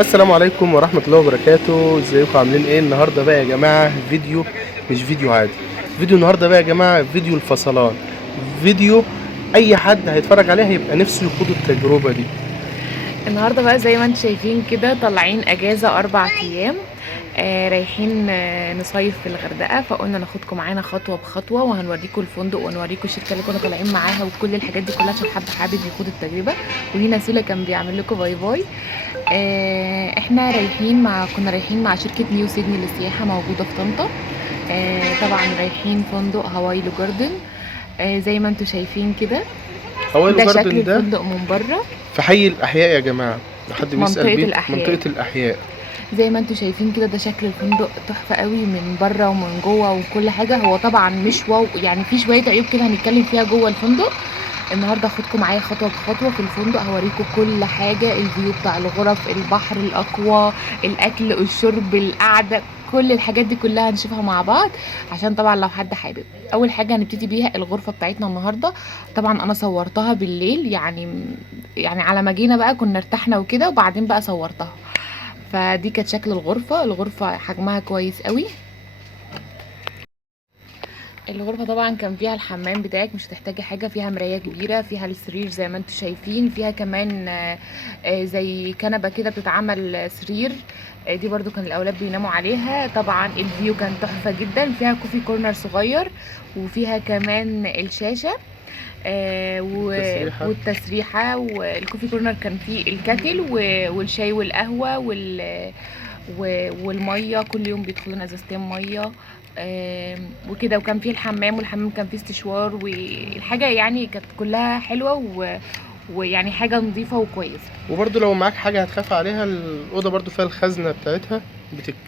السلام عليكم ورحمة الله وبركاته. ازيكم عاملين ايه النهارده بقى يا جماعة؟ فيديو مش فيديو عادي. فيديو النهارده بقى يا جماعة فيديو الفصلان. فيديو اي حد هيتفرج عليه هيبقى نفسه يخوض التجربة دي. النهارده بقى زي ما انتم شايفين كده طالعين اجازه 4 ايام. رايحين نصيف في الغردقه، فقلنا ناخدكم معانا خطوه بخطوه وهنوريكم الفندق ونوريكم الشركه اللي كنا طالعين معاها وكل الحاجات دي كلها عشان حد حابب يخوض التجربه. وهنا سولا كان بيعمل لكم باي باي. احنا كنا رايحين مع شركه نيو سيدني للسياحه موجوده في طنطا. طبعا رايحين فندق هواي لو جاردن. زي ما انتم شايفين كده. هوالو ده شكل جاردن ده الفندق من بره. في حي الأحياء يا جماعة، لو حد بيسأل منطقه بيه الاحياء. منطقة الأحياء. زي ما انتم شايفين كده، ده شكل الفندق تحفة قوي من بره ومن جوه وكل حاجة. هو طبعا مش واو، يعني في شوية عيوب كده هنتكلم فيها جوه الفندق. النهارده هاخدكم معايا خطوة بخطوة في الفندق، هوريكم كل حاجة، الفيو بتاع الغرف، البحر، الأكوا، الأكل، الشرب، القعدة، كل الحاجات دي كلها هنشوفها مع بعض. عشان طبعا لو حد حابب، اول حاجه هنبتدي بيها الغرفه بتاعتنا النهارده. طبعا انا صورتها بالليل، يعني على ما جينا بقى كنا ارتحنا وكده وبعدين بقى صورتها. فدي كانت شكل الغرفة حجمها كويس قوي. الغرفة طبعا كان فيها الحمام بتاعك، مش هتحتاجي حاجة، فيها مراية كبيرة، فيها السرير زي ما انتم شايفين، فيها كمان زي كنبة كده بتتعمل سرير. دي برضو كان الأولاد بيناموا عليها. طبعا الفيو كان تحفة جدا، فيها كوفي كورنر صغير، وفيها كمان الشاشة التسريحة. والتسريحة. والكوفي كورنر كان فيه الكاتل والشاي والقهوة والمية، كل يوم بيدخل لنا ازازتين مية. وكده، وكان فيه الحمام، والحمام كان فيه استشوار، والحاجة يعني كانت كلها حلوة ويعني حاجة نظيفة وكويسة. وبرضه لو معاك حاجة هتخاف عليها، الأوضة برضه فيها الخزنة بتاعتها،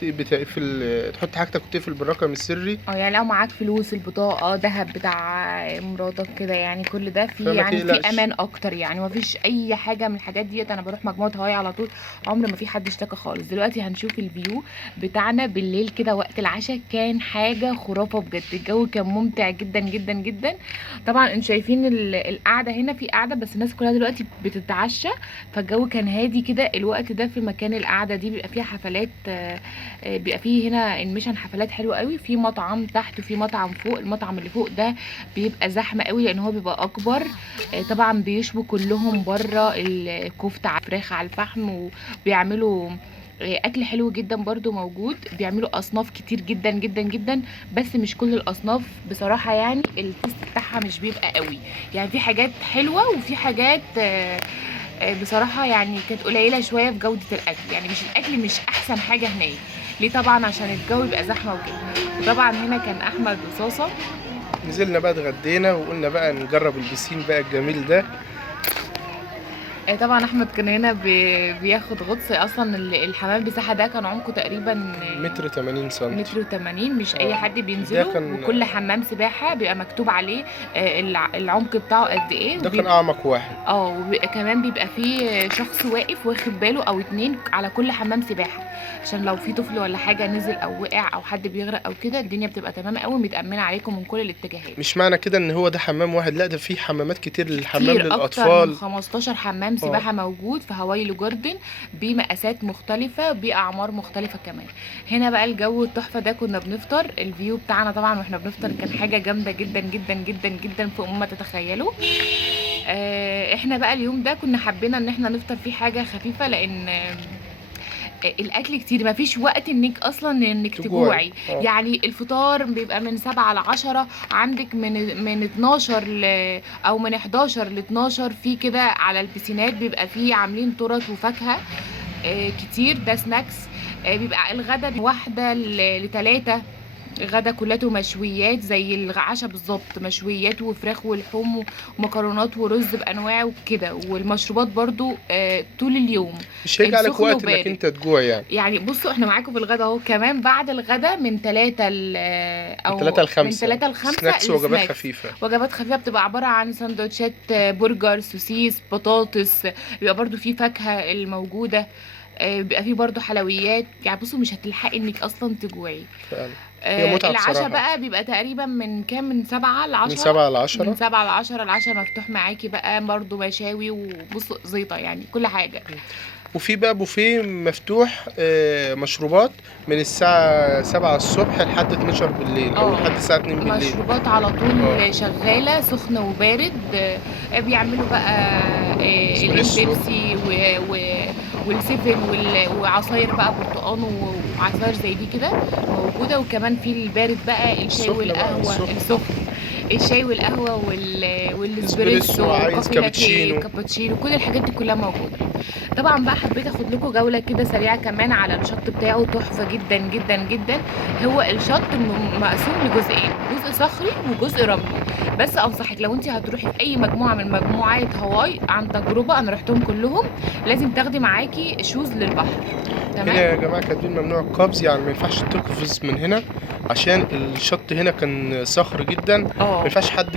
بتقفل، تحط حاجتك وتقفل بالرقم السري. اه يعني لو معاك فلوس، البطاقة، دهب بتاع مراتك كده، يعني كل ده في فما يعني في تقلقش. امان اكتر. يعني مفيش اي حاجة من الحاجات ديت. انا بروح مجموعة هواي على طول، عمر ما في حد اشتكى خالص. دلوقتي هنشوف الفيو بتاعنا بالليل كده وقت العشاء، كان حاجة خرافة بجد. الجو كان ممتع جدا جدا جدا. طبعا انتوا شايفين القعدة هنا، في قعدة بس الناس كلها دلوقتي بتتعشى. فالجو كان هادي كده الوقت ده. في مكان القعدة دي بيبقى فيها حفلات، بيبقى فيه هنا الميشن حفلات حلوه قوي. في مطعم تحت وفي مطعم فوق. المطعم اللي فوق ده بيبقى زحمه قوي لان هو بيبقى اكبر. طبعا بيشووا كلهم بره الكفته على الفراخ على الفحم، وبيعملوا اكل حلو جدا برضو موجود. بيعملوا اصناف كتير جدا جدا جدا، بس مش كل الاصناف بصراحه. يعني التست بتاعها مش بيبقى قوي. يعني في حاجات حلوه وفي حاجات بصراحة يعني كانت قليلة شوية في جودة الأكل. يعني مش الأكل مش أحسن حاجة هناك. ليه؟ طبعا عشان الجو يبقى زحمة وكده. وطبعا هنا كان أحمد وصاصة. نزلنا بقى اتغدينا وقلنا بقى نجرب البسين بقى الجميل ده. طبعا أحمد كان هنا بياخد غطس. أصلا الحمام بساحة ده كان عمقه تقريبا متر 80 سنتي. متر و80. مش أي اه، حد ده بينزله. كان وكل حمام سباحة بيبقى مكتوب عليه العمق بتاعه قد إيه. ده كان أعمق واحد. كمان بيبقى فيه شخص واقف واخد باله او اتنين على كل حمام سباحة، عشان لو في طفل ولا حاجة نزل او وقع او حد بيغرق او كده، الدنيا بتبقى تمام قوي، متأمنة عليكم من كل الاتجاهات. مش معنى كده ان هو ده حمام واحد، لا ده في حمامات كتير، في الحمام كتير، اكتر من للاطفال. 15 حمام اه، سباحة موجود في هواي لو جاردن، بمقاسات مختلفة، بأعمار مختلفة كمان. هنا بقى الجو التحفة ده كنا بنفطر. الفيو بتاعنا طبعا واحنا بنفطر كان حاجة جامدة جدا جدا جدا جدا فوق ما تتخيلوا. احنا بقى اليوم ده كنا حابين ان احنا نفطر فيه حاجة خفيفة، لان الاكل كتير، مفيش وقت انك اصلا انك تجوعي. تجوعي. اه، يعني الفطار بيبقى من 7 ل10، عندك من 12 او من 11 ل 12 في كده على البسينات بيبقى فيه عاملين تورت وفاكهة كتير، ده سناكس. بيبقى الغدا من 1 ل3. غدا كلته مشويات زي العشاء بالظبط، مشويات وفراخ ولحوم ومكرونات ورز بانواع وكده. والمشروبات برضو طول اليوم، مش هيجي عليك السخن وقت انك وبارد. انت تجوع يعني. يعني بصوا احنا معاكم في الغدا اهو. كمان بعد الغدا من 3 من 3 او ل من 5 3 ل5 سناكس ووجبات السناكس. خفيفة. وجبات خفيفه بتبقى عباره عن سندوتشات برجر، سوسيس، بطاطس. بيبقى برضو في فاكهه الموجوده. بيبقى فيه برضو حلويات. يعني بصوا مش هتلحقي انك اصلا تجوعي. فعلا. هي متعة العشاء بصراحة. بقى بيبقى تقريبا من كام، من 7 من ل10. 7 ل10. من 7 ل10 العشاء مفتوح معاكي بقى برضو مشاوي وبص زيطة، يعني كل حاجة. وفي بقى بوفيه مفتوح مشروبات من الساعة 7 الصبح لحد 12 بالليل أو لحد الساعة 2 بالليل. مشروبات على طول شغالة سخن وبارد. بيعملوا بقى اسبريسو. البيبسي والسيفن وعصاير بقى برتقان وعصاير زي دي كده موجودة. وكمان في البارد بقى الشاي السخن بقى، والقهوة السخن، الشاي والقهوة والاسبريسو عايز وكافي لاتيه كابتشينو، كل الحاجات دي كلها موجودة. طبعا بقى حبيت اخد لكم جولة كده سريعة كمان على الشط بتاعه، تحفة جدا جدا جدا. هو الشط مقسوم لجزئين، جزء صخري وجزء رملي. بس انصحك لو انت هتروحي في اي مجموعة من مجموعات هاواي، عن تجربة انا رحتهم كلهم، لازم تاخدي معاكي شوز للبحر. هنا يا جماعة كاتبين ممنوع القفز، يعني ما ينفعش تقفز من هنا عشان الشط هنا كان صخر جدا، ما ينفعش حد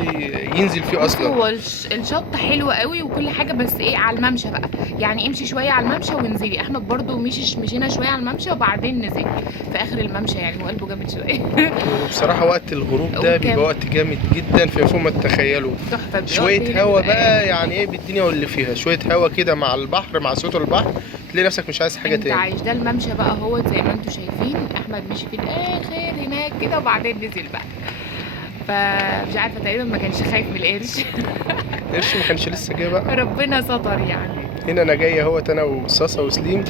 ينزل فيه اصلا. هو الشط حلو قوي وكل حاجه، بس ايه على الممشى بقى، يعني امشي شويه على الممشى وانزلي. احمد برضو مشينا شويه على الممشى وبعدين نزل في اخر الممشى، يعني هو قلبه جامد شويه. وبصراحة وقت الغروب ده بيبقى وقت جامد جدا في فوق ما تتخيلوا. تحفه. شوية هوا بقى يعني ايه بالدنيا واللي فيها، شوية هوا كده مع البحر، مع صوت البحر، تلاقي نفسك مش عايز حاجة تاني. عايش ده الممشى بقى هو زي ما انتم شايفين. احمد مشي في الاخر هناك كده وبعدين نزل بقى، فمش عارفه تقريبا ما كانش خايف من القرش. القرش ما كانش لسه جاي بقى، ربنا ستر يعني. هنا انا جاي اهوت انا وصاصه وسليم.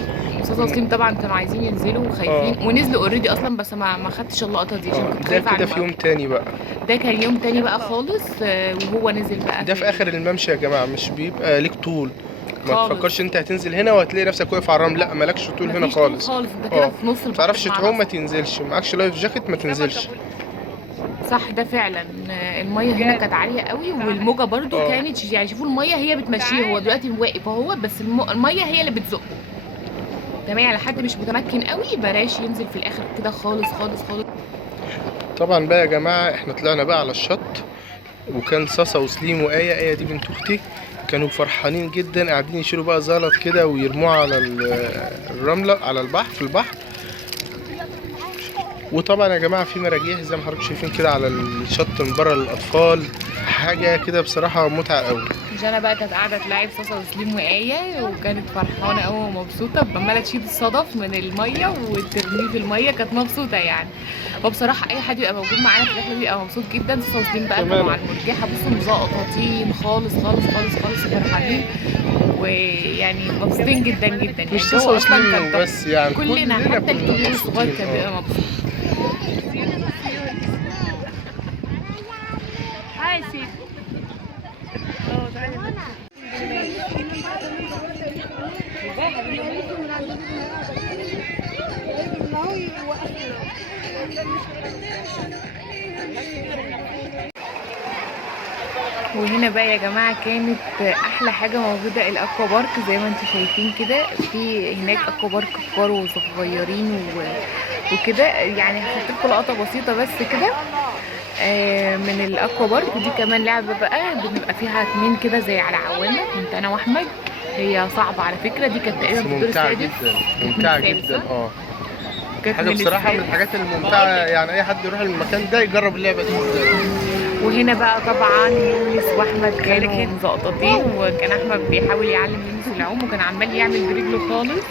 صاصه وسليم طبعا كانوا عايزين ينزلوا وخايفين ونزلوا اوريدي اصلا، بس ما خدتش اللقطه دي عشان كنت خايفه ده كده في يوم تاني بقى، ده كان يوم تاني بقى خالص. وهو نزل بقى ده في اخر الممشى يا جماعه، مش بيبقى ليك طول. ما تفكرش انت هتنزل هنا وهتلاقي نفسك واقف على الرمل، لا مالكش طول هنا خالص. انت كده في نص البحر. ما تعرفش تعوم ما تنزلش، معكش لايف جاكيت ما تنزلش. صح ده فعلا. الميه هنا كانت عاليه قوي والموجه برضو كانت يعني شوفوا الميه هي بتمشيه، هو دلوقتي واقف اهو بس الميه هي اللي بتزقه. تمام، يعني حد مش متمكن قوي بلاش ينزل في الاخر كده خالص خالص خالص. طبعا بقى يا جماعه احنا طلعنا بقى على الشط، وكان صاصه وسليم وايه دي بنت اختي كانوا فرحانين جدا، قاعدين يشيلوا بقى زلط كده ويرموها على الرمله على البحر في البحر. وطبعا يا جماعه في مراجيح زي ما حضراتكم شايفين كده على الشط من بره للاطفال، حاجه كده بصراحه متعه قوي. جانا بقى كانت قاعده تلاعب صاصه وسليم وايه، وكانت فرحانه قوي ومبسوطه، عماله تشيل الصدف من الميه وترميه في الميه، كانت مبسوطه يعني. وبصراحه اي حد يبقى موجود معانا في الرحله بيبقى مبسوط جدا. صاصه وسليم بقى كانوا مع المرجحه بصوا مزقططين خالص خالص خالص خالص فرحانين، ويعني مبسوطين جدا جدا. مش صاصه وسليم بس، يعني كلنا حتى الكبير والصغير كان بيبقى مبسوط. وهنا بقى يا جماعه كانت احلى حاجه موجوده الاكوا بارك، زي ما انتم شايفين كده. في هناك اكوا بارك كبار وصغيرين وكده، يعني هحط لكم لقطه بسيطه بس كده من الاكوا بارك دي. كمان لعبه بقى بنبقى فيها 2 كده زي على عوامه، كنت انا واحمد. هي صعبه على فكره، دي كانت تقريبا في الدور السادس. ممتعه جدا حاجه بصراحه من الحاجات الممتعه، يعني اي حد يروح المكان ده يجرب اللعبه دي. وهنا بقى طبعا يونس واحمد كانوا مزقططين، وكان احمد بيحاول يعلم يونس العوم وكان عمال يعمل برجله خالص.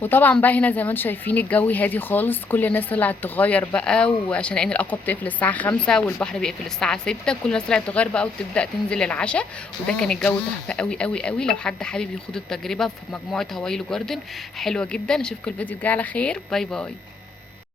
وطبعا بقى هنا زي ما انتم شايفين الجو هادي خالص، كل الناس طلعت تغير بقى، وعشان عين الاقوى بتقفل الساعه 5 والبحر بيقفل الساعه 6، كل الناس طلعت تغير بقى وتبدا تنزل العشاء. وده كان الجو تحفه قوي قوي قوي. لو حد حابب ياخد التجربه في مجموعه هوايلو جاردن حلوه جدا. اشوفكم الفيديو الجاي على خير، باي باي.